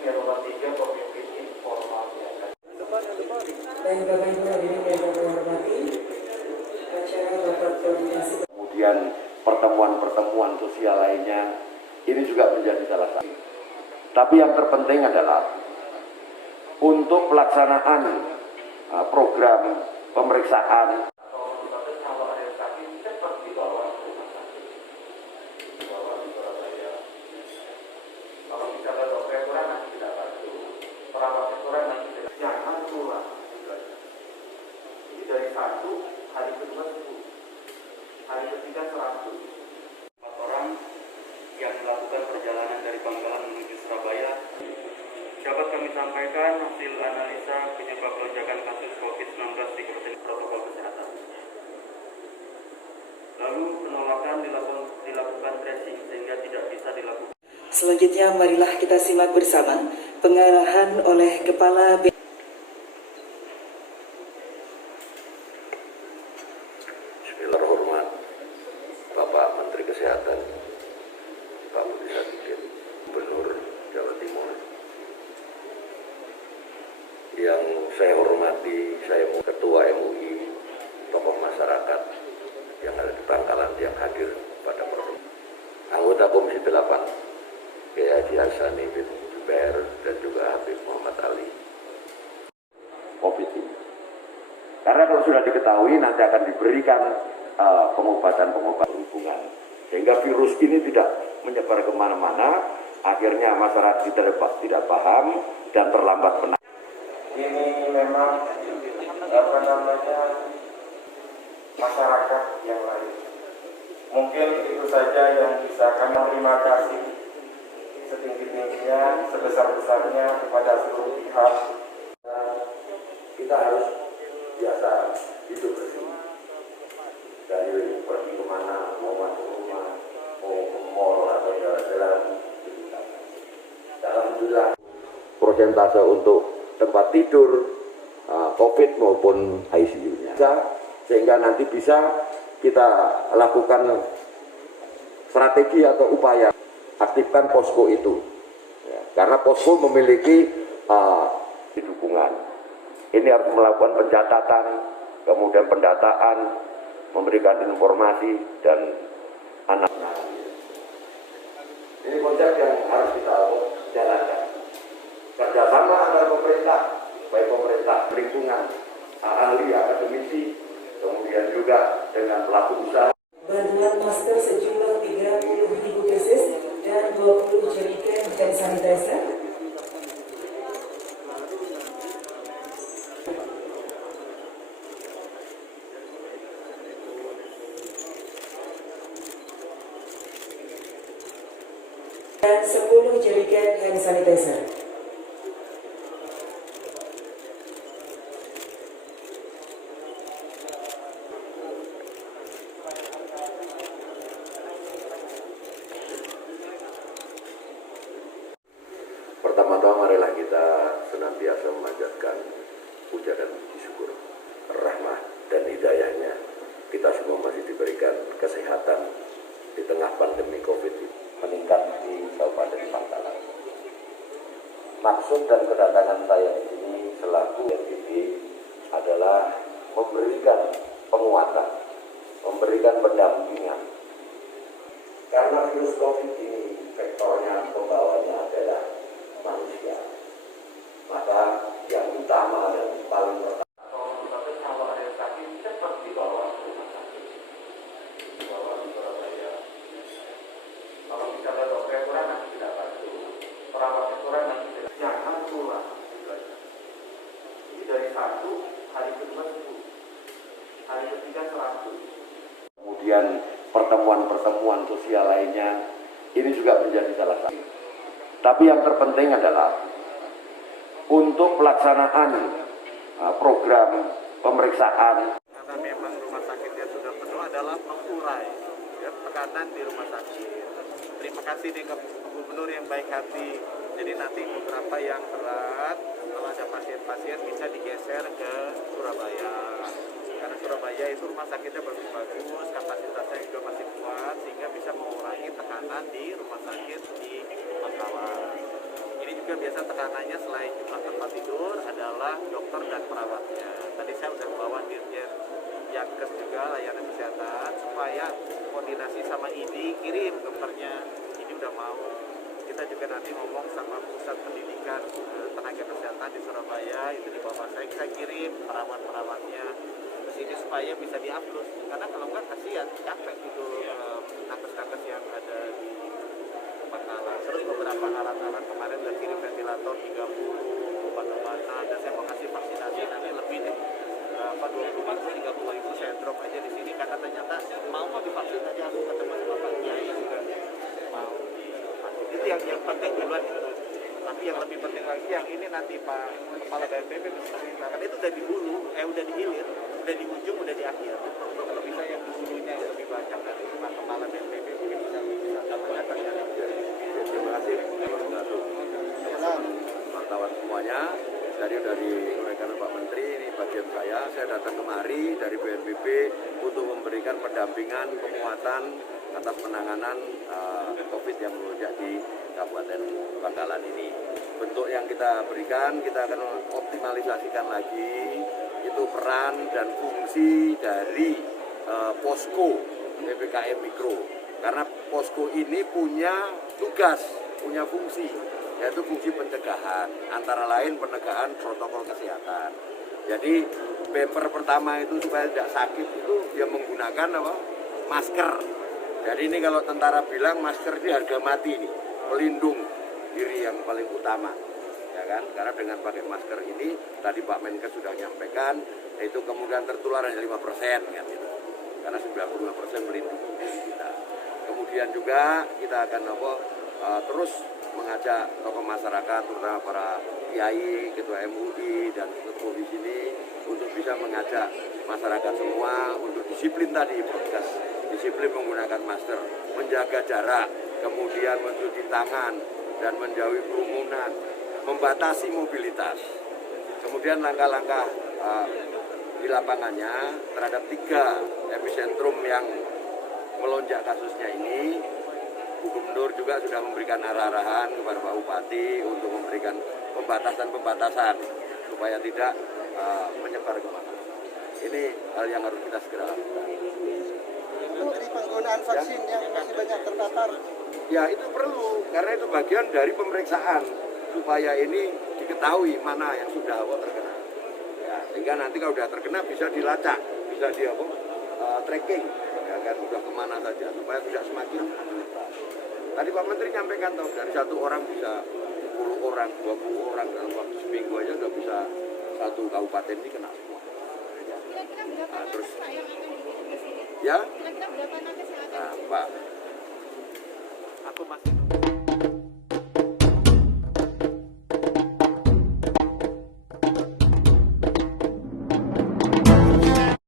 yang nomor 3 pemimpin informal ya. Dan Bapak Ibu hadirin yang kami hormati, acara rapat koordinasi. Kemudian pertemuan-pertemuan sosial lainnya ini juga menjadi salah satu. Tapi yang terpenting adalah untuk pelaksanaan program pemeriksaan dari 1, hari kedua 10, hari ketiga 100. 4 orang yang melakukan perjalanan dari Bangkalan menuju Surabaya. Dapat kami sampaikan hasil analisa penyebab lonjakan kasus COVID-19 di Kabupaten protokol kesehatan. Lalu penolakan dilakukan tracing sehingga tidak bisa dilakukan. Selanjutnya marilah kita simak bersama pengarahan oleh Kepala Terhormat Bapak Menteri Kesehatan, Pak Budi Sadikin, Gubernur Jawa Timur. Yang saya hormati, Ketua MUI, tokoh masyarakat yang ada di Bangkalan yang hadir pada program. Anggota Komisi 8, Kiai Haji Hasani bin Jubair dan juga Habib Muhammad Ali. COVID ini. Karena kalau sudah diketahui nanti akan diberikan pengobatan-pengobatan hubungan, sehingga virus ini tidak menyebar kemana-mana, akhirnya masyarakat tidak paham dan terlambat penanganan. Ini memang masyarakat yang lain. Mungkin itu saja yang bisa kami terima kasih setinggi-tingginya, sebesar-besarnya kepada seluruh pihak. Kita harus biasa hidup bersih. Dari pergi kemana, mau masuk rumah, mau ke mall atau jalan-jalan. Alhamdulillah persentase untuk tempat tidur COVID maupun ICU-nya, sehingga nanti bisa kita lakukan strategi atau upaya aktifkan posko itu, ya, karena posko memiliki dukungan. Ini harus melakukan pencatatan, kemudian pendataan, memberikan informasi dan anak. Ini konsep yang harus kita jalankan. Kerjasama antara pemerintah, baik pemerintah lingkungan, ahli, akademisi, kemudian juga dengan pelaku usaha. bantuan masker sejumlah 30.000 pieces dan 20 jerigen hand sanitizer. Dan 10 jerigen hand sanitizer. Pertama-tama marilah kita senantiasa memanjatkan puja dan puji syukur, rahmah dan hidayahnya. Kita semua masih diberikan kesehatan di tengah pandemi COVID meningkat di Kabupaten Bangkalan. Maksud dan kedatangan saya di sini selaku NPD adalah memberikan penguatan, memberikan pendampingan. Karena virus COVID ini vektornya, pembawanya adalah manusia. Maka yang utama dan paling pertama, kalau ada yang sakit cepat dibawa ke rumah sakit, dibawa di Surabaya. Kalau misalnya dokter kurang nanti tidak bantu, perawatnya kurang nanti tidak. Jangan kurang. Ini dari 1, hari kedua 10, hari ketiga 100. kemudian pertemuan-pertemuan sosial lainnya ini juga menjadi salah satu. Tapi yang terpenting adalah untuk pelaksanaan program pemeriksaan. Karena memang rumah sakitnya sudah penuh adalah mengurai ya, tekanan di rumah sakit. Terima kasih nih ke Gubernur yang baik hati. Jadi nanti beberapa yang berat, kalau ada pasien-pasien bisa digeser ke Surabaya. Karena Surabaya itu rumah sakitnya bagus-bagus, kapasitasnya juga masih kuat, sehingga bisa mengurangi tekanan di rumah sakit di Bangkalan. Ini juga juga biasa tekanannya selain jumlah tempat tidur adalah dokter dan perawatnya. Tadi saya sudah bawa dirjen Yankes juga layanan kesehatan supaya koordinasi sama ID kirim dokternya. Ini udah mau. Kita juga nanti ngomong sama pusat pendidikan tenaga kesehatan di Surabaya, itu di bawah saya kirim perawat-perawatnya ke sini supaya bisa diupload. Karena kalau enggak kasihan, capek gitu nakes-nakes yang ada di Bangkalan. Terus beberapa alat-alat kemarin udah kirim ventilator 30, obat-obatan, dan saya mau kasih vaksinasi nanti lebih deh. 20.000, 30.000 saya drop aja di sini karena ternyata mau divaksin tadi aku ketemu sama Pak Kiai juga mau. Itu yang penting duluan itu. Tapi yang lebih penting lagi yang ini nanti Pak Kepala BNPB karena itu udah di hulu, udah di hilir, udah di ujung, udah di akhir. Kalau bisa yang di hulunya yang lebih banyak nanti Pak Kepala BNPB mungkin bisa menyampaikan. Terima kasih wartawan semuanya. Dari rekan Pak Menteri, ini bagian saya datang kemari dari BNPB untuk memberikan pendampingan, penguatan atas penanganan COVID yang melonjak di Kabupaten Bangkalan ini. Bentuk yang kita berikan, kita akan optimalisasikan lagi itu peran dan fungsi dari posko PPKM Mikro. Karena posko ini punya tugas, punya fungsi, yaitu fungsi pencegahan, antara lain penegakan protokol kesehatan. Jadi paper pertama itu supaya tidak sakit itu dia menggunakan masker. Jadi ini kalau tentara bilang masker ini harga mati nih, pelindung diri yang paling utama, ya kan? Karena dengan pakai masker ini tadi Pak Menkes sudah menyampaikan, yaitu kemungkinan tertular hanya 5% kan gitu. Karena 95% melindungi diri kita. Kemudian juga kita akan terus mengajak tokoh masyarakat, terutama para kiai, ketua MUI dan ketua di sini untuk bisa mengajak masyarakat semua untuk disiplin tadi podcast, disiplin menggunakan masker, menjaga jarak, kemudian mencuci tangan dan menjauhi kerumunan, membatasi mobilitas. Kemudian langkah-langkah di lapangannya terhadap 3 epicentrum yang melonjak kasusnya ini. Bu Gubernur juga sudah memberikan arah-arahan kepada Pak Bupati untuk memberikan pembatasan-pembatasan supaya tidak menyebar kemana. Ini hal yang harus kita segera lakukan. Dari penggunaan vaksin yang masih banyak terbatar. Ya itu perlu, karena itu bagian dari pemeriksaan supaya ini diketahui mana yang sudah terkena. Ya, sehingga nanti kalau sudah terkena bisa dilacak, bisa tracking, ya kan sudah kemana saja supaya tidak semakin menyebar. Tadi Pak Menteri nyampaikan dari 1 orang bisa 10 orang, 20 orang dalam waktu seminggu aja sudah bisa 1 kabupaten ini kena semua. Kira-kira berapa nakes yang akan dikirim ke sini? Ya? Kira-kira berapa nakes yang akan Pak